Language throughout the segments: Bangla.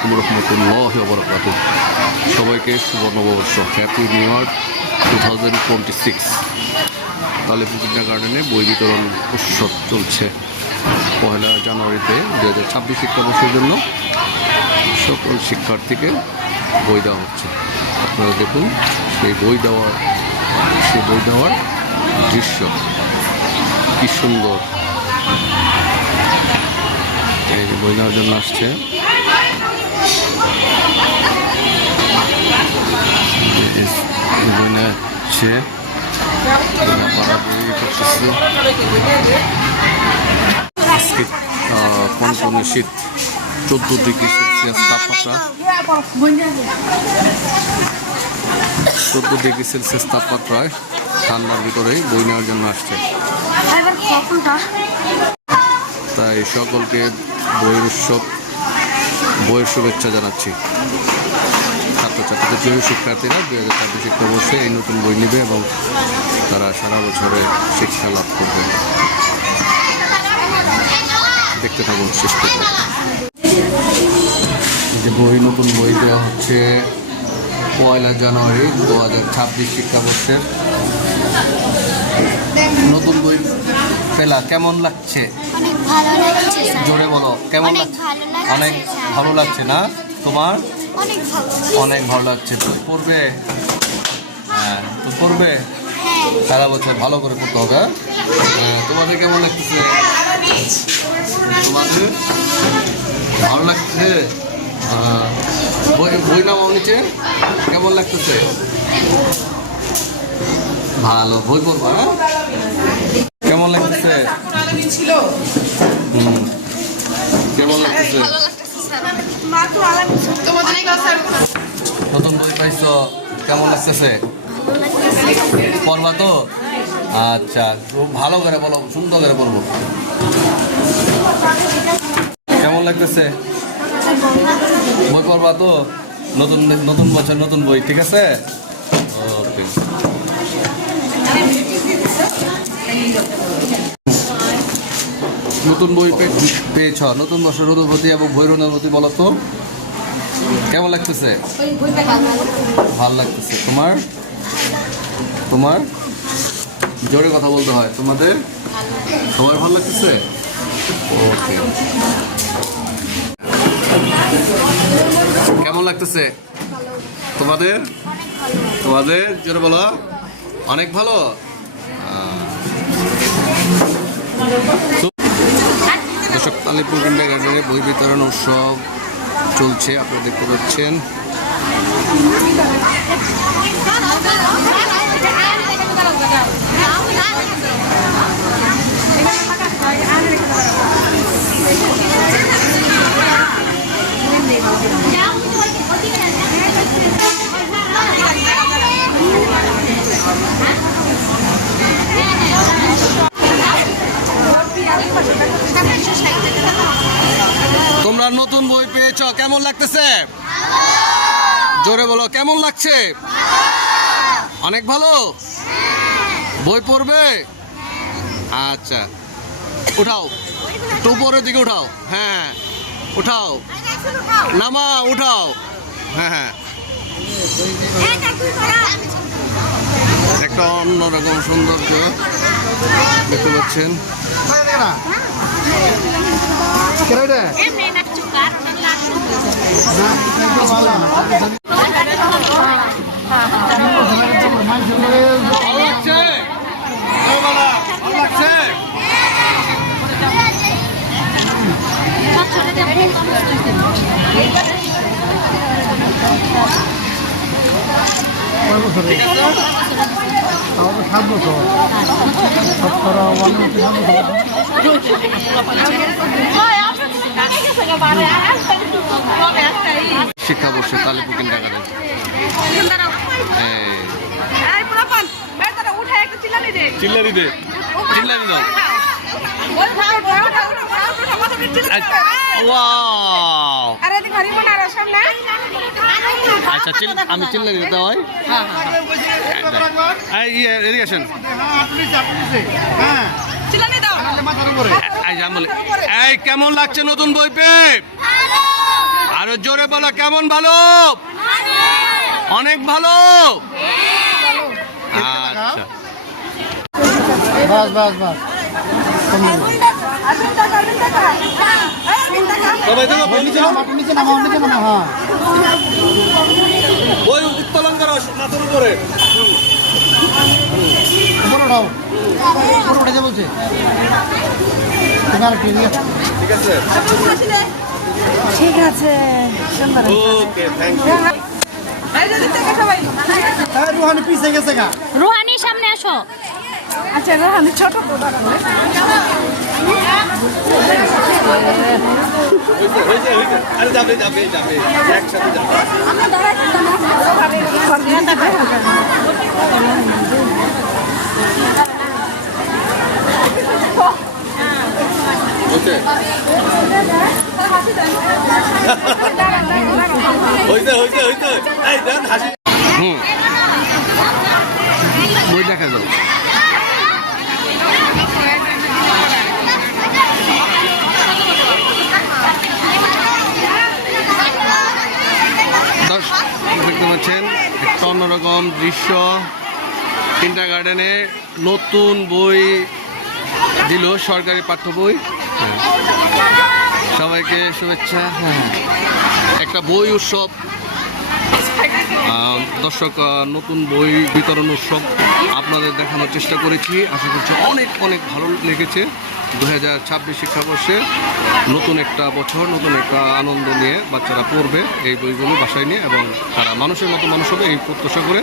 আলাইকুম রহমতুল্লাহি ওয়া বারাকাতুহু। সবাইকে শুভ নববর্ষ, হ্যাপি নিউ ইয়ার 2026। তালেপুর কিন্ডারগার্টেনে বই বিতরণ উৎসব চলছে। 1 জানুয়ারিতে 2026 শিক্ষাবর্ষের জন্য সকল শিক্ষার্থীকে বই দেওয়া হচ্ছে। আপনারা দেখুন সেই বই দেওয়ার দৃশ্য কি সুন্দর। এই যে বই নেওয়ার জন্য আসছে, বই নেওয়াচ্ছে। আজকে কনকনে শীত, 14 ডিগ্রি সেলসিয়াস তাপমাত্রা, 14 ডিগ্রি সেলসিয়াস তাপমাত্রায় ঠান্ডার ভিতরেই বই নেওয়ার জন্য আসছে। তাই সকলকে বইয়ের শুভেচ্ছা জানাচ্ছি। ছাত্রছাত্রীদের প্রিয় শিক্ষার্থীরা 2024 শিক্ষাবর্ষে এই নতুন বই নেবে এবং তারা সারা বছরে শিক্ষা লাভ করবে। দেখতে থাকুন শেষ পর্যন্ত। যে নতুন বই দেওয়া হচ্ছে 1 জানুয়ারি 2026 শিক্ষাবর্ষের। নতুন বই পেলা কেমন লাগছে? জোরে বলো, কেমন লাগছে? অনেক ভালো লাগছে না? তোমার অনেক ভালো লাগছে। তো পড়বে? হ্যাঁ, তো পড়বে সারা বছর ভালো করে পড়তে হবে। তোমাদের কেমন লাগতেছে? তোমাদের ভালো লাগছে? বই নামাও নিচে। কেমন লাগতেছে? ভালো বই পড়বা? কেমন লাগতেছে? কেমন লাগতেছে? নতুন বই পাইছো, কেমন লাগতেছে? পড়বা তো? আচ্ছা, খুব ভালো করে বলো, সুন্দর করে বলবো। কেমন লাগতেছে? বই পড়বা তো? নতুন বছর নতুন বই, ঠিক আছে? ওকে। নতুন বই পেয়েছ, নতুন বছর অনুভূতি এবং বইয়ের অনুভূতি বলো তো। কেমন লাগতেছে? ভালো লাগতেছে। তোমার জোরে কথা বলতে হয়। তোমাদের সবার ভালো লাগতেছে? ওকে। কেমন লাগতেছে তোমাদের? জোরে বলো। অনেক ভালো। দর্শক, তালেপুর কিন্ডারগার্টেনে বই বিতরণ উৎসব চলছে, আপনারা দেখতে পাচ্ছেন। তোমরা নতুন বই পেয়েছ, কেমন লাগতেছে? জোরে বলো, কেমন লাগছে? অনেক ভালো। বই পড়বে? আচ্ছা, উঠাও, একটু উপরের দিকে উঠাও। হ্যাঁ, উঠাও, নামা, উঠাও। হ্যাঁ, একটা অন্যরকম সৌন্দর্য দেখতে পাচ্ছেন। শিক্ষাবর্ষে তালেপুর কিন্ডারগার্টেন। চিল্লানি দাও। আচ্ছা, আমি চিল্লানি দিতে হয়। এরিগেশন এই কেমন লাগছে নতুন বই পেয়ে? আরো জোরে বলো, কেমন ভালো? অনেক ভালো। আচ্ছা, বাস বাস বাস নিচে নামা হ্যাঁ ওই উত্তোলন করো মাথার উপরে। উপরে উঠাও, উপরে উঠে যা বলছে। ঠিক আছে, ঠিক আছে, সুন্দর। ওকে, থ্যাংক ইউ। রুহানি পিছে গেছে গা। রুহানি সামনে আসো। আচ্ছা রোহানি ছোট তো আরে যাবে যাবে যাবে, একসাথে যাবে। হইছে হইছে হইছে, এই দেন হাসি। বই দেখা যাবে। দেখতে পাচ্ছেন একটা অন্যরকম দৃশ্য। কিন্ডারগার্টেনে নতুন বই দিল, সরকারি পাঠ্য বই। সবাইকে শুভেচ্ছা। একটা বই উৎসব, দর্শক নতুন বই বিতরণ উৎসব আপনাদের দেখানোর চেষ্টা করেছি। আশা করছি অনেক অনেক ভালো লেগেছে। 2026 শিক্ষাবর্ষে নতুন একটা বছর, নতুন একটা আনন্দ নিয়ে বাচ্চারা পড়বে এই বইগুলো বাসায় নিয়ে, এবং তারা মানুষের মতো মানুষ হবে এই প্রত্যাশা করে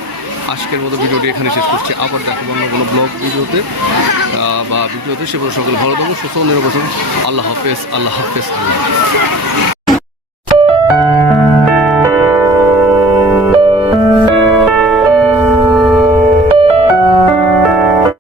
আজকের মতো ভিডিওটি এখানে শেষ করছি। আবার দেখাবো অন্য কোনো ব্লগ ভিডিওতে বা ভিডিওতে। সে সকলে ভালো থাকুন, সুস্থ নিরাপদ। আল্লাহ হাফেজ, আল্লাহ হাফেজ, আল্লাহ হাফেজ।